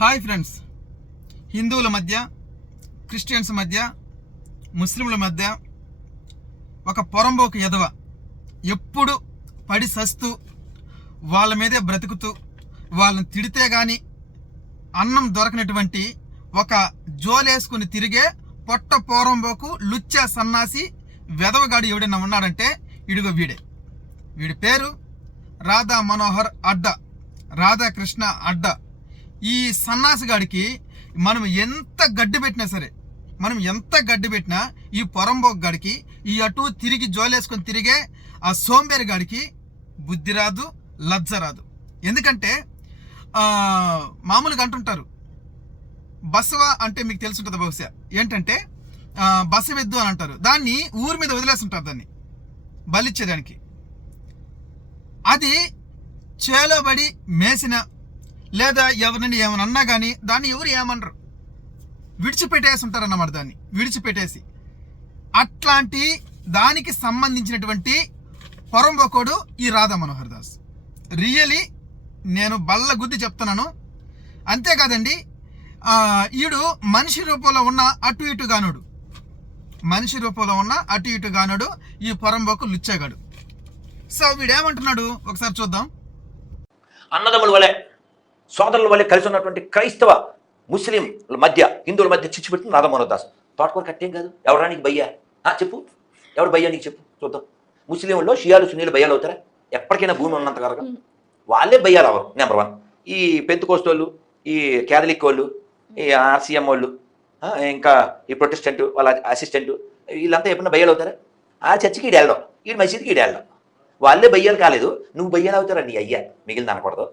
Hi friends, హిందువుల మధ్య, Christians మధ్య, ముస్లింల మధ్య ఒక పొరంబోకు ఎదవ ఎప్పుడు పడి సస్తూ వాళ్ళ మీదే బ్రతుకుతూ వాళ్ళని తిడితే కానీ అన్నం దొరకనటువంటి ఒక జోలేసుకుని తిరిగే పొట్ట పొరంబోకు లుచ్చా సన్నాసి వెదవగాడు ఎవడైనా ఉన్నాడంటే ఇడుగో వీడి పేరు రాధా మనోహర్ అడ్డా, రాధాకృష్ణ అడ్డా. ఈ సన్నాసిగాడికి మనం ఎంత గడ్డి పెట్టినా ఈ పొరంబోకు గాడికి ఈ అటు తిరిగి జోలేసుకొని తిరిగే ఆ సోంబేరి గాడికి బుద్ధి రాదు, లజ్జ రాదు. ఎందుకంటే మామూలుగా అంటుంటారు బసవ అంటే మీకు తెలుసుంటుంది బహుశా, ఏంటంటే బసవెద్దు అని అంటారు. దాన్ని ఊరి మీద వదిలేస్తుంటారు, దాన్ని బలిచ్చేదానికి. అది చేలోబడి మేసిన లేదా ఎవరిని ఏమని అన్నా కానీ దాన్ని ఎవరు ఏమనరు, విడిచిపెట్టేసి ఉంటారన్నమాట. దాన్ని విడిచిపెట్టేసి అట్లాంటి దానికి సంబంధించినటువంటి పొరంబోకోడు ఈ రాధా మనోహర్ దాస్. రియలీ నేను బల్ల గుద్ది చెప్తున్నాను. అంతేకాదండి, ఈడు మనిషి రూపంలో ఉన్న అటు ఇటు గానుడు ఈ పొరంబోకు లుచ్చేగాడు. సో వీడేమంటున్నాడు ఒకసారి చూద్దాం. అన్నదమ్ముల వలె, సోదరుల వలె కలిసి ఉన్నటువంటి క్రైస్తవ ముస్లింల మధ్య, హిందువుల మధ్య చిచ్చు పెట్టిన రాధా మనోహర్ దాస్. తోటకూర కట్టేం కాదు. ఎవరా నీకు భయ్యా? చెప్పు, ఎవరు భయ్యా నీకు చెప్పు చూద్దాం. ముస్లింల్లో షియాలు సున్నీలు భయ్యాలు అవుతారా? ఎప్పటికైనా భూమి ఉన్నంత కనుక వాళ్ళే భయ్యాలు అవరు. నెంబర్ 1. ఈ పెంతుకోస్ట్ వాళ్ళు, ఈ క్యాథలిక్ వాళ్ళు, ఈ ఆర్సీఎం వాళ్ళు, ఇంకా ఈ ప్రొటెస్టెంట్ వాళ్ళ అసిస్టెంట్, వీళ్ళంతా ఎప్పుడైనా భయ్యాలు అవుతారా? ఆ చర్చికి ఈడు వెళ్ళడం, ఈ మసీద్కి ఈడు వెళ్ళడం. వాళ్ళే భయ్యాలు కాలేదు, నువ్వు భయ్యాలు అవుతారా? నీ అయ్యా మిగిలింది అనకూడదు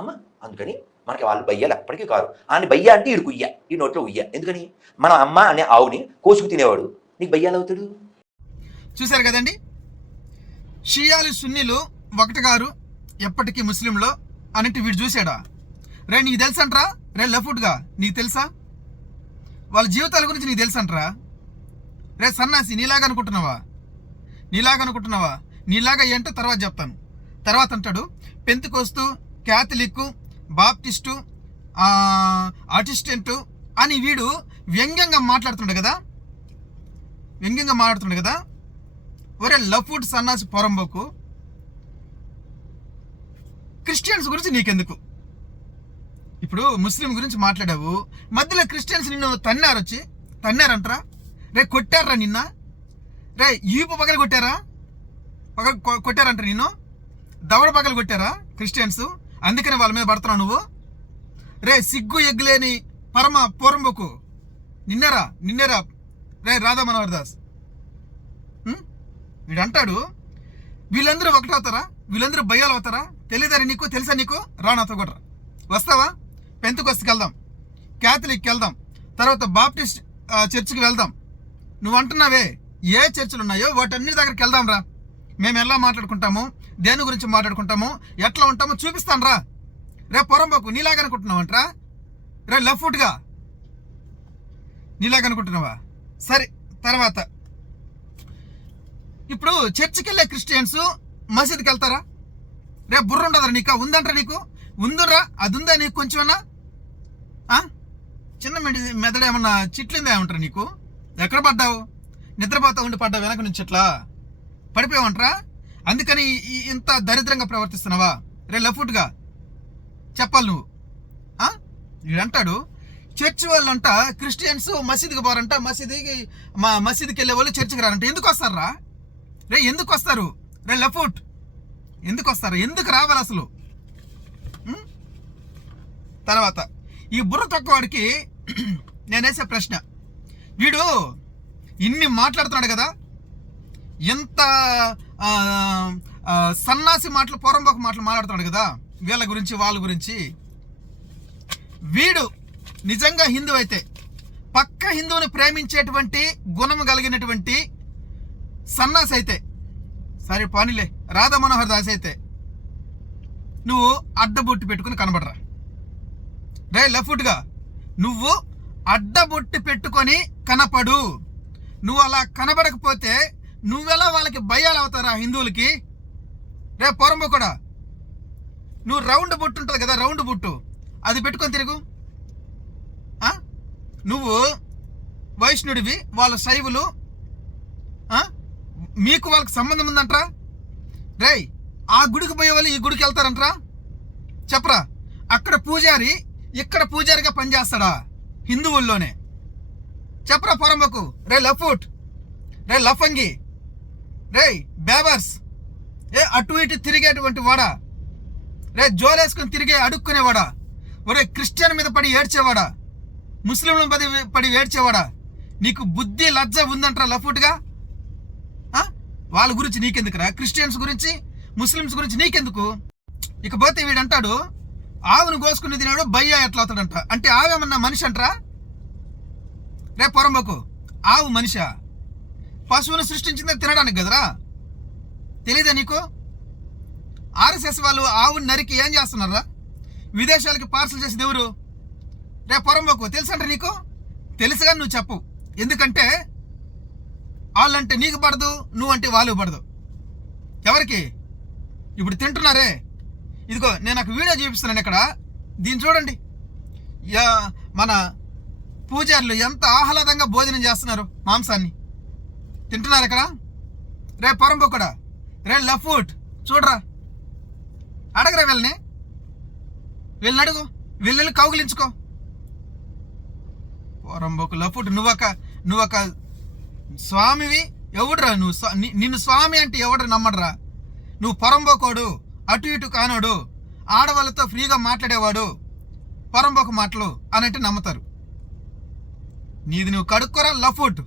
అమ్మ. అందుకని మనకి వాళ్ళు భయ్యాలు ఎప్పటికీ కాదు. అని భయ్యా అంటే ఈడు కుయ్య, ఈ నోట్లో ఉయ్య. ఎందుకని మన అమ్మ అనే ఆవుని కోసుకు తినేవాడు నీకు భయ్యాలు అవుతాడు. చూశారు కదండి, షియాలు సున్నీలు ఒకటి గారు ఎప్పటికీ ముస్లింలో అన్నట్టు వీడు చూశాడా? రే నీకు తెలుసంట్రా? రే లఫుట్గా నీకు తెలుసా? వాళ్ళ జీవితాల గురించి నీకు తెలుసంట్రా? రే సన్నాసి, నీలాగా అనుకుంటున్నావా? నీలాగా ఏంటో తర్వాత చెప్తాను. తర్వాత అంటాడు పెంతుకోస్తు, క్యాథలిక్, బాప్టిస్టు, అసిస్టెంటు అని వీడు వ్యంగ్యంగా మాట్లాడుతున్నాడు కదా. ఒరే లఫుట్ సన్నాసి పొరంబోకు, క్రిస్టియన్స్ గురించి నీకెందుకు? ఇప్పుడు ముస్లిం గురించి మాట్లాడావు, మధ్యలో క్రిస్టియన్స్ నిన్ను తన్నారంటరా? రే కొట్టారా నిన్న? రే ఈపు పగలు కొట్టారంట నిన్ను, దవడ పగలు కొట్టారా క్రిస్టియన్స్? అందుకని వాళ్ళ మీద పడుతున్నావు నువ్వు. రే సిగ్గు ఎగ్గులేని పరమ పొరంబోకు, నిన్నేరా రే రాధా మనోహర్ దాస్. వీడు అంటాడు వీళ్ళందరూ ఒకటవుతారా? వీళ్ళందరూ భయ్యాలు అవుతారా? తెలియదా నీకు? తెలుసా నీకు? రా నాతో కూడా వస్తావా? పెంతుకొస్తకి వెళ్దాం, క్యాథలిక్కి వెళ్దాం, తర్వాత బాప్టిస్ట్ చర్చికి వెళ్దాం. నువ్వు అంటున్నావే ఏ చర్చిలు ఉన్నాయో వాటన్ని దగ్గరికి వెళ్దాం రా. మేము ఎలా మాట్లాడుకుంటాము, దేని గురించి మాట్లాడుకుంటాము, ఎట్లా ఉంటామో చూపిస్తాను రా. రే పొరంబోకు, నీలాగా అనుకుంటున్నావంటరా? రే లఫ్ట్గా నీలాగా అనుకుంటున్నావా? సరే, తర్వాత ఇప్పుడు చర్చికి వెళ్ళే క్రిస్టియన్స్ మసీద్కి వెళ్తారా? రే బుర్ర ఉండదురా నీకు? ఉందంటారా నీకు? ఉందిరా, అది ఉందా నీకు కొంచెమన్నా? చిన్న మెదడు ఏమన్నా చిట్లిందా ఏమంటారా నీకు? ఎక్కడ పడ్డావు? నిద్రపోతా ఉండి పడ్డావు వెనక నుంచి, ఇట్లా పడిపోయావంటరా? అందుకని ఇంత దరిద్రంగా ప్రవర్తిస్తున్నావా? రే లఫుట్గా చెప్పాలి నువ్వు. వీడంటాడు చర్చి వాళ్ళంట క్రిస్టియన్స్ మసీదుకి పోరంట, మసీదుకి వెళ్ళే వాళ్ళు చర్చికి రారంట. ఎందుకు వస్తారా? రే ఎందుకు వస్తారు? రే లఫుట్ ఎందుకు వస్తారు? ఎందుకు రావాలి అసలు? తర్వాత ఈ బుర్ర తక్కువడికి నేనేసే ప్రశ్న, వీడు ఇన్ని మాట్లాడుతున్నాడు కదా, ఎంత సన్నాసి మాటలు, పొరంబోకు మాటలు మాట్లాడుతున్నాడు కదా వీళ్ళ గురించి, వాళ్ళ గురించి. వీడు నిజంగా హిందూ అయితే, పక్క హిందువుని ప్రేమించేటువంటి గుణం కలిగినటువంటి సన్నాసి అయితే, సరే పానిలే రాధా మనోహర్ దాస్ అయితే, నువ్వు అడ్డబొట్టు పెట్టుకుని కనబడరా? రే లఫుట్గా నువ్వు అడ్డబొట్టు పెట్టుకొని కనపడు. నువ్వు అలా కనబడకపోతే నువ్వెలా వాళ్ళకి భయాలు అవుతారా హిందువులకి? రే పొరంబోకుడా, నువ్వు రౌండ్ బొట్టు ఉంటుంది కదా, రౌండ్ బొట్టు అది పెట్టుకొని తిరుగు. నువ్వు వైష్ణుడివి, వాళ్ళ శైవులు, మీకు వాళ్ళకి సంబంధం ఉందంట్రా? రేయ్, ఆ గుడికి పోయే వాళ్ళు ఈ గుడికి వెళ్తారంట్రా? చెప్పరా? అక్కడ పూజారి ఇక్కడ పూజారిగా పనిచేస్తాడా హిందువుల్లోనే? చెప్పరా పొరంబకు? రే లఫూట్, రే లఫంగి, రే బేబర్స్, అటు ఇటు తిరిగేటువంటి వాడా, రే జోలేసుకుని తిరిగే అడుక్కునేవాడా, ఒరే క్రిస్టియన్ మీద పడి ఏడ్చేవాడా, ముస్లింల మీద పడి ఏడ్చేవాడా, నీకు బుద్ధి లజ్జ ఉందంటారా లఫూట్గా? వాళ్ళ గురించి నీకెందుకురా? క్రిస్టియన్స్ గురించి ముస్లిమ్స్ గురించి నీకెందుకు? ఇకపోతే వీడంటాడు ఆవును కోసుకుని తినాడు బయ్యా ఎట్లా అవుతాడంట. అంటే ఆవేమన్నా మనిషి అంటరా? రే పొరంబకు, ఆవు మనిషా? పశువును సృష్టించింది తినడానికి కదరా? తెలీదా నీకు? ఆర్ఎస్ఎస్ వాళ్ళు ఆవుని నరికి ఏం చేస్తున్నారా? విదేశాలకి పార్సల్ చేసేది ఎవరు? రే పొరంబకు, తెలుసంటే నీకు? తెలుసుగా నువ్వు చెప్పు. ఎందుకంటే వాళ్ళంటే నీకు పడదు, నువ్వంటే వాళ్ళు పడదు. ఎవరికి? ఇప్పుడు తింటున్నారే, ఇదిగో నేను నాకు వీడియో చూపిస్తున్నాను ఇక్కడ, దీన్ని చూడండి. మన పూజారులు ఎంత ఆహ్లాదంగా భోజనం చేస్తున్నారు, మాంసాన్ని తింటున్నారు ఇక్కడ. రే పొరంబొక్కడా, రే లఫూట్, చూడరా, అడగరా వీళ్ళని, వీళ్ళని అడుగు, వీళ్ళని కౌగిలించుకో. పొరంబొక్కు లఫూట్, నువ్వొక స్వామివి. ఎవడురా నువ్వు? నిన్ను స్వామి అంటే ఎవడు నమ్మడరా? నువ్వు పొరంబోకోడు, అటు ఇటు కానోడు, ఆడవాళ్ళతో ఫ్రీగా మాట్లాడేవాడు, పొరంబోకు మాటలు అని అంటే నమ్ముతారు. నీది నువ్వు కడుక్కోరా లఫూట్.